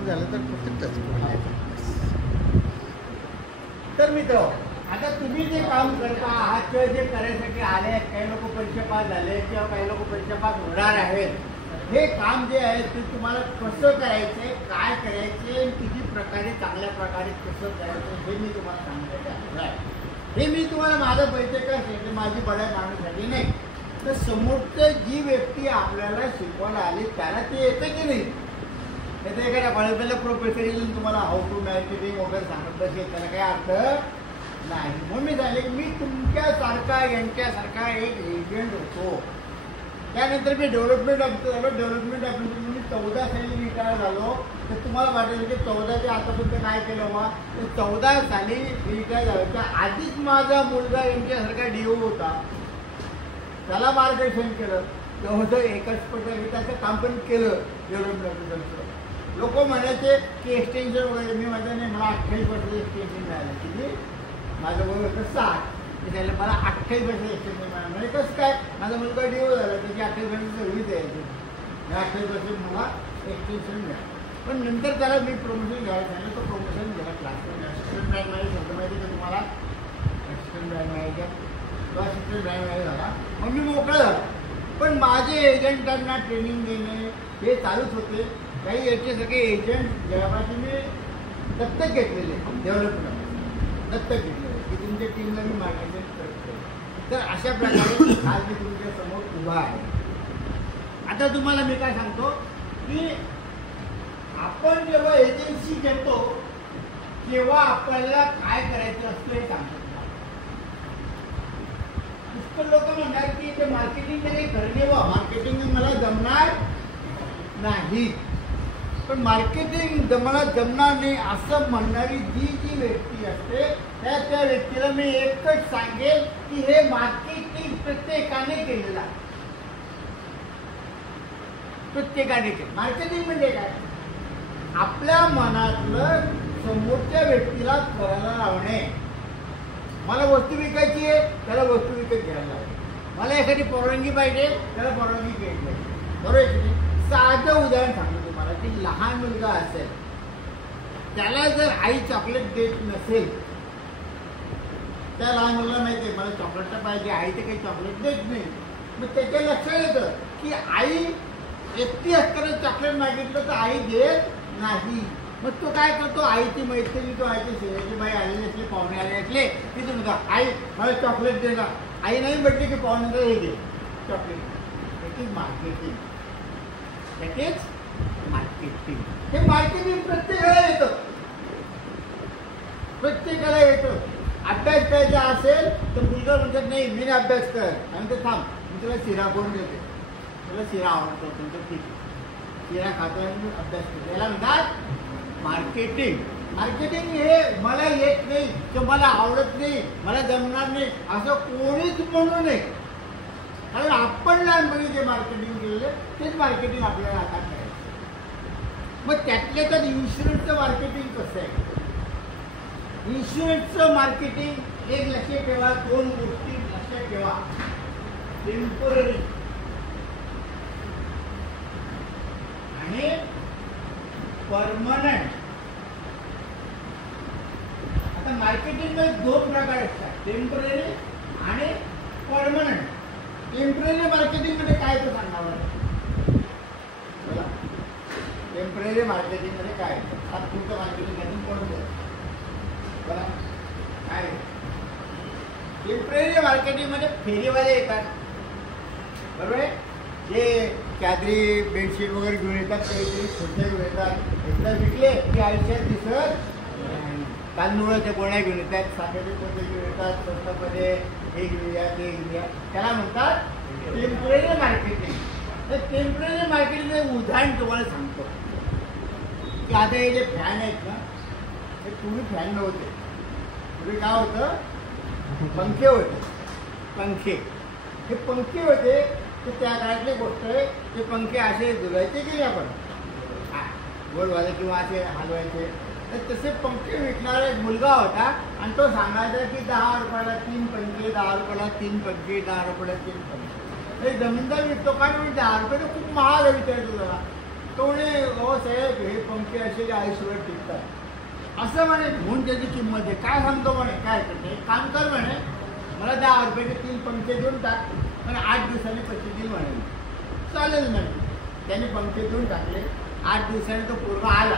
कमी झालं तर फक्त टच करून. तर मित्र, आता तुम्ही जे काम करता आहात किंवा जे करायसाठी आले आहेत, काही लोक परीक्षा पास झाले किंवा काही लोक परीक्षा पास होणार आहेत, हे काम जे आहे ते तुम्हाला कसं करायचंय, काय करायचे, किती प्रकारे चांगल्या प्रकारे कसं करायचं हे मी तुम्हाला सांगितलं आहे. हे मी तुम्हाला माझं परिचय करते, माझी बड्या मागण्यासाठी नाही, तर समोरचं जी व्यक्ती आपल्याला शिकवायला आली त्याला ते येतं की नाही. त्याचं एखाद्या कॉलेजला प्रोफेसर येऊन तुम्हाला हाऊ टू मार्केटिंग वगैरे सांगत बसेल, त्याला काय अर्थ नाही. म्हणून मी झाले मी तुमच्यासारखा यांच्यासारखा एक एजंट होतो. त्यानंतर मी डेव्हलपमेंट ऑफिसर झालो. डेव्हलपमेंट ऑफिसर मी 14 साली रिटायर झालो. तर तुम्हाला वाटेल की 14 ते आतापर्यंत काय केलं बा, तर 14 साली रिटायर झालो. त्या आधीच माझा मुलगा यांच्यासारखा DO होता, त्याला मार्गदर्शन केलं. तेवढं एकच पटकन त्याचं काम पण केलं डेव्हलपमेंट ऑफिसरचं. लोक म्हणायचे की एक्सटेन्शन वगैरे, मी माझं नाही, मला 28% एक्सटेन्शन मिळालं. किती? माझं वय होतं 60, त्याला मला 28% एक्सटेन्शन मिळालं. म्हणजे कसं काय, माझा मुलगा DO झाला, त्याची 28% सर्व्हिस द्यायची, 28% मला एक्सटेन्शन मिळालं. पण नंतर त्याला मी प्रमोशन घ्यायला सांगितलं, तो प्रमोशन घ्यायला क्लास असिस्टंट बँक मॅनेजर होतं. माहिती का तुम्हाला? असिस्टंट बँक मॅनेजर, तो असिस्टंट बँक मॅनेजर झाला. मग मी मोकळा झाला. पण माझे एजंटांना ट्रेनिंग देणे हे चालूच होते. काही याच्यासारखे एजंट ज्यावेळी मी दत्तक घेतलेले, डेव्हलपमेंट दत्तक घेतलेले की तुमच्या टीमला मी मार्गदर्शन करतो. तर अशा प्रकारे आज मी तुमच्या समोर उभा आहे. आता तुम्हाला मी काय सांगतो की आपण जेव्हा एजन्सी घेतो तेव्हा आपल्याला काय करायचं असतं हे सांगतो. पुष्कळ लोक म्हणणार की ते मार्केटिंग काही करणे वा मार्केटिंग मला जमणार नाही. पण मार्केटिंग मला जमणार नाही असं म्हणणारी जी व्यक्ती असते त्या व्यक्तीला मी एकच सांगेल की हे मार्केटिंग प्रत्येकाने केलेलं आहे. प्रत्येकाने केलं. मार्केटिंग म्हणजे काय? आपल्या मनातलं समोरच्या व्यक्तीला करायला लावणे. मला वस्तू विकायची आहे, त्याला वस्तू विकत घ्यायला लावणे. मला एखादी परवानगी पाहिजे, त्याला परवानगी घ्यायची पाहिजे. बरोबर आहे. साधं उदाहरण सांगतो तुम्हाला की लहान मुलगा असेल, त्याला जर आई चॉकलेट देत नसेल, त्या लहान मुलाला माहिती आहे मला चॉकलेट पाहिजे, आई ते काही चॉकलेट देत नाही. मग त्याच्या लक्षात येतं की आई एकटी असताना चॉकलेट मागितलं तर आई देत नाही. मग तो काय करतो, आईची मैत्रिणी तो आईची शेजारची बाई आलेली असली, पाहुणे आले असले की तुम्ही का आई मला चॉकलेट दे ना. आई नाही म्हटली की पाहुणे हे घे चॉकलेट. त्याची मार्केटिंग, मार्केटिंग. हे मार्केटिंग प्रत्येकाला येतं, प्रत्येकाला येतं. अभ्यास करायचा असेल तर मुलगा म्हणतात नाही मी अभ्यास कर, आणि ते थांब मी तुला शिरा करून देते, तुला शिरा आवडतो तुमचं ठीक आहे, शिरा खातो आणि अभ्यास करतो. याला म्हणतात मार्केटिंग. मार्केटिंग हे मला येत नाही किंवा मला आवडत नाही, मला जमणार नाही असं कोणीच म्हणू नये. कारण आपण लहानपणी जे मार्केटिंग केलेलं तेच मार्केटिंग आपल्याला आता करायचं. मग त्यातल्या त्यात इन्शुरन्सचं मार्केटिंग कसं आहे? इन्शुरन्सचं मार्केटिंग एक लक्षात ठेवा, 2 गोष्टी लक्षात ठेवा. टेम्पररी आणि परमनंट. आता मार्केटिंग मध्ये 2 प्रकार असतात, टेम्पररी आणि परमनंट. टेम्पररी मार्केटिंग मध्ये काय ते सांगणार? टेम्पररी मार्केटिंग मध्ये काय? आता तुमचं मार्केटिंग मधून कोणतं बघा काय? टेम्पररी मार्केटिंग मध्ये फेरीवाले येतात, बरोबर आहे. जे चादरी बेडशीट वगैरे घेऊन येतात, काहीतरी छोटे घेऊन येतात, एकदा विकले की आयुष्यात दिसत. तांदूळाच्या गोळ्या घेऊन येतात, साखरेचे पोते घेऊन येतात, स्वस्तामध्ये हे घेऊया ते घेऊया, त्याला म्हणतात टेम्पररी मार्केटिंग. तर टेम्पररी मार्केटिंग उदाहरण तुम्हाला सांगतो की आता हे जे फॅन आहेत ना, हे पूर्वी फॅन नव्हते. पूर्वी काय होतं? पंखे होते. पंखे, हे पंखे होते तर त्या काळातली गोष्ट आहे. ते पंखे असे जुळायचे की आपण गोलवाले किंवा असे हलवायचे. तर तसे पंखे विकणारा एक मुलगा होता आणि तो सांगायचा की 10 रुपयाला 3 पंखे, 10 रुपयाला 3 पंखे, 10 रुपयाला 3 पंखे. हे जमीनदार विकतो काय म्हणजे 10 रुपये तर खूप महाग आहे विचारायचं जरा. तो म्हणे साहेब हे पंखे असे आयुष्यभर टिकतात असं म्हणे. म्हणून त्याची किंमत आहे. काय सांगतो म्हणे, काय करते काम कर म्हणे, मला 10 रुपयाचे 3 पंखे देऊन टाक, पण 8 दिवसांनी पैसे देईल म्हणे. चालेल म्हणे. त्याने पंखे देऊन टाकले. 8 दिवसांनी तो पूर्ण आला.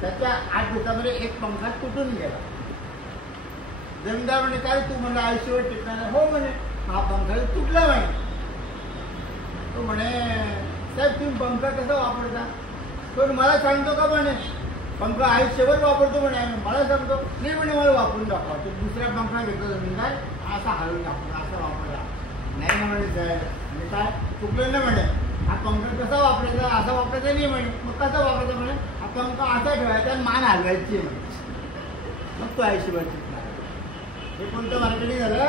त्याच्या 8 दिवसामध्ये एक पंखा तुटून गेला. जमीनदार म्हणे काय तू म्हणलं आयुष्यभर टिकणार? हो म्हणे, हा पंखा तुटला म्हणे. तो म्हणे साहेब तुम्ही पंखा कसा वापरता? तो मला सांगतो का म्हणे पंखा आयुष्यभर वापरतो म्हणे. मला सांगतो नाही म्हणे, मला वापरून दाखवा. तो दुसरा पंखा घेतो जमीनदार, असा हलवून दाखवला, असा वापरला. नाही ना म्हणे साहेब, म्हणजे काय चुकलं ना म्हणे, हा पंखा कसा वापरायचा? असा वापरायचा नाही म्हणे. मग कसा वापरायचा म्हणे? हा पंखा असा ठेवायचा आणि मान हलवायची म्हणे, मग तो आयुष्यभर टिकणार. हे कोणतं मार्केटिंग झालं?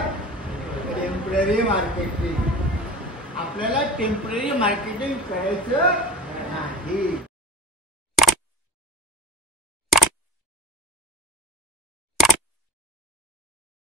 Temporary marketing. आपल्याला टेम्पररी मार्केटिंग करायचं नाही.